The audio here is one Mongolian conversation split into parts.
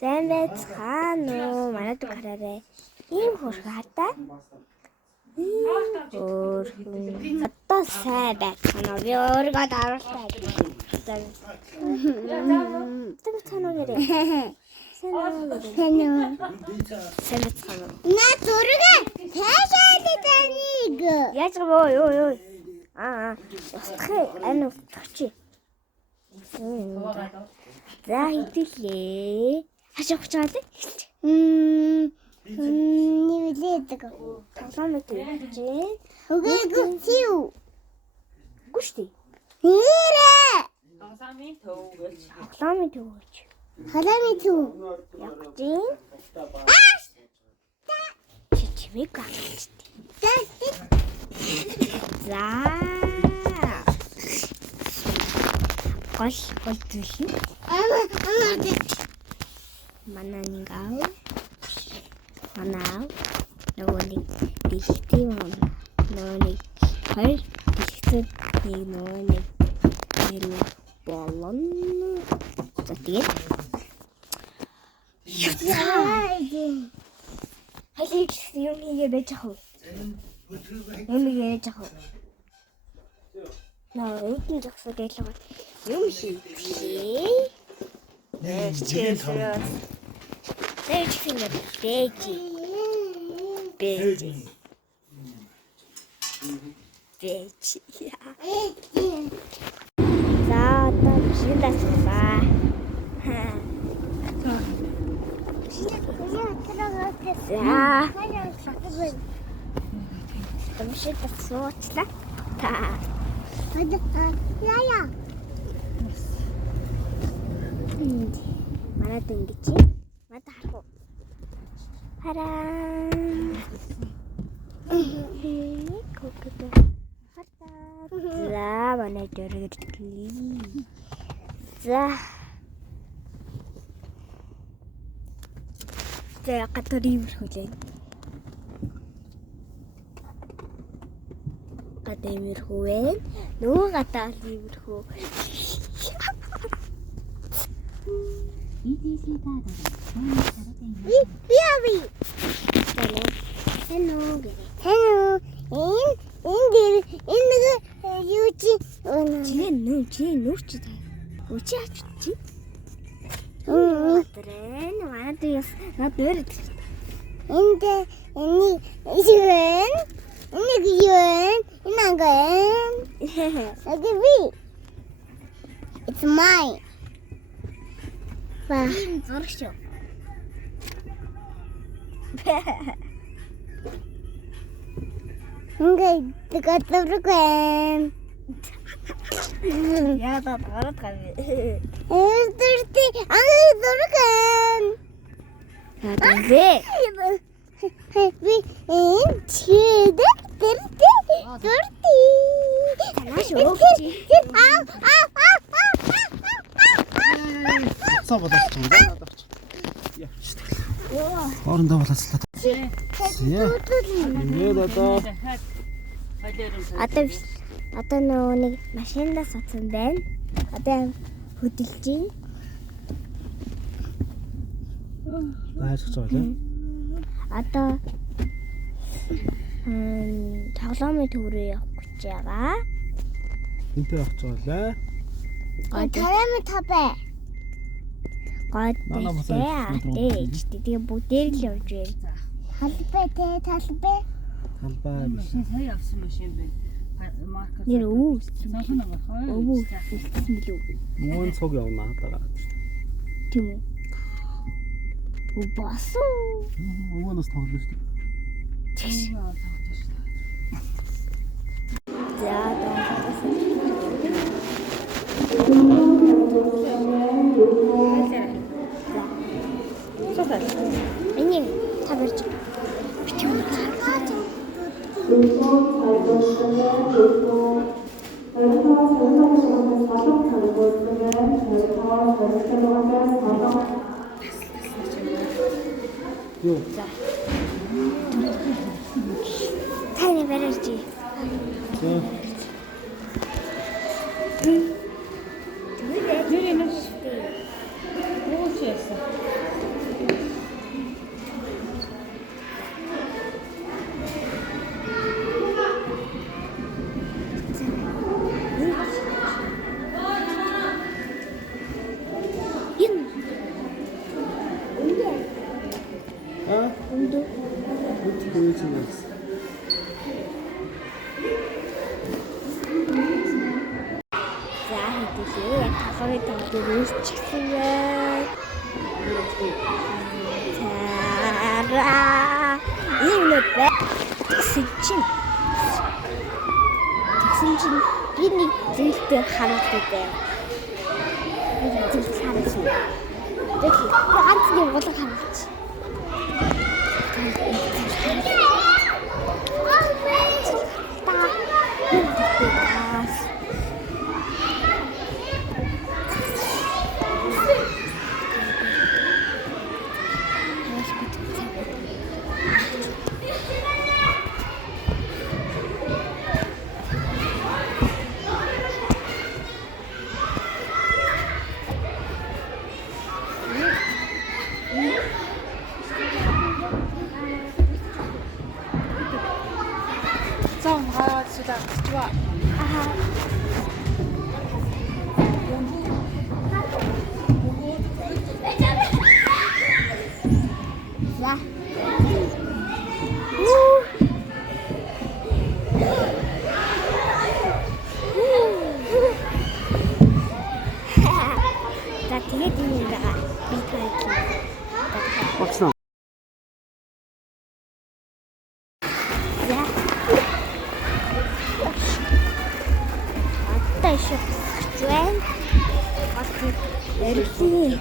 Сайн байцгаана уу? Манайд хараарай. Ийм хурхаатай. Одоо сайн байцгаана уу? Би өөрийгөө даруултаа. Сайн байцгаана уу гэрээ? Сайн байцгаана уу? На зураг таашаад танийг. Яаж гоо ёо. Устгах ань устгахчи. За хэдүүлээ. Хашаах гэж байгаа лээ. Нивэлээдэг. Тоглоом өгч. Үгүй зүү. Гүштэй. Нэрээ. Тоглоомын төв. Тоглоомын төвөж. Халамын зүү. Ягчийн. Чичмэг агч. За. Гол зүйл. Манай нэг аа. Манай нөгөө нэг дэлхий юм. Нөгөө нэг хоёр дэлхийд нэг нөгөө нэг хэрэг болон. За тэгээд хайлт юм хийгээ байж ах уу? Юм хийж ах уу? Эдэн зогсоо гэлээ. Юм хийлээ. Ээж фингер бэж. За одоо шинэ ба. Тамшид суучлаа. Та. Яя. Манайд ингэж. Мад харах уу? Хараа. Кокода. За манай дөрөглөө. За. За каторим хүлээ. Гадэмэрхүү. Нөгөө гадаа ливэрхүү. Биави. Hello. Юу чи? Чи нүүрч таа. Үчи ач чи. Трэн манад яс над нэр. It's mine. Зурагч юу? Тэгатлэрхэн. Яа та гараад гавь. Тэрти зурган. Хатанзэ. Би чидэг тэрти зурти. Танаш өгч. Сабадагч юм даа. Орондоо болоцлоо. Ингээд Одоо нөгөө нэг машиндаас атсан байна. Одоо хөдөлж чинь. Яаж гэж байгаа лээ? Одоо тоглоомын төв рүү явах гэж байгаа. Энтэй явах гэж байгаа лээ. Тарам табэ. Гоод ээж тэгээ бүгдээр л явж байна. Талбай. Халбаа биш. Сая авсан машин байна. Маркет. Нэр өвөө. Сонхон байгаа. Өвөө үлдсэн билүү? Мөн цог явна байгаа. Тийм үү. Босоо. Өвөнөөс тоглож шүү. За Супер. энийг тавьж битүүн цаглаа. Юу? Таны барьж. Нэр нь юу ч яасан. За хэдүүлээ. Яг талхыг тавьдаг үүсчихсэн байна. Тара. Ийм нэг тэгсэн чинь би нэг зүйлтэй харагддаг байв. Би зүйлтэй харагдсан. Тэгээд ганц нэг болоо харагдсан. Зам гараад сюда. Чува. За. За тэгээд энэ байгаа. Би тайлбар. Багснаа. За. Аттай шиг байна. Аттай эрдээ.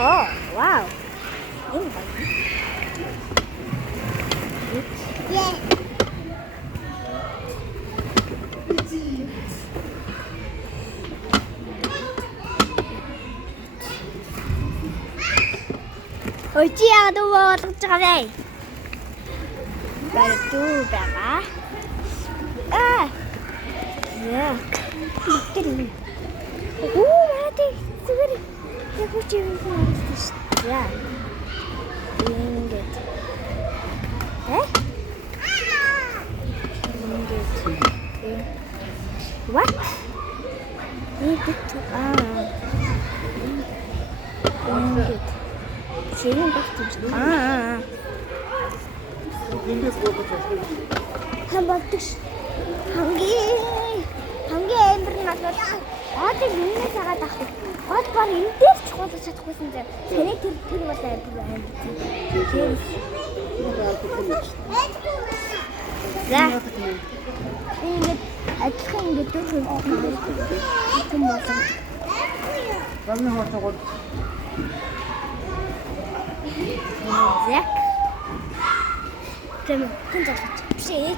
Oh, wow. Ôi chị à, đâu rồi, tôi cho đây. Đây là chú bà má. À. Yeah. Cái gì? Má đi, tôi đi. Я хочу увидеть. Да. Ингет. Ингет. What? Ингет. Ингет. Синим багтаж. Эндээс бодлоо. Хамбалтаж. Хамгийн амир надад одоо юунаас агаад авах. Гол баг энэ дээр ч хуудаж чадахгүйсэн зэрэг таны тэр бол амир. За. Ингээд адилхан ингээд дөрөв юм байна. Гамны хоцогод. За. Тэм хүн залгаж биш ээ.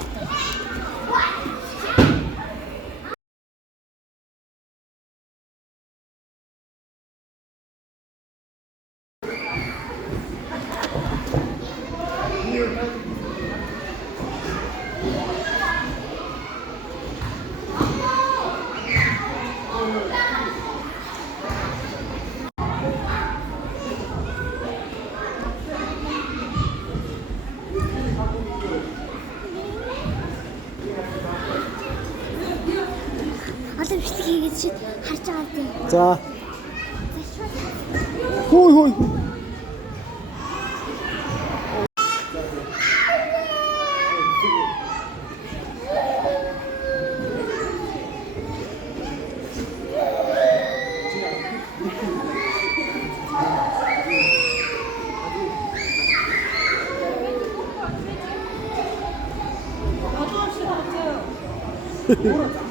Одоо бичлэг хийгээд чи харж байгаа юм. За. Хөөе. Өөрөө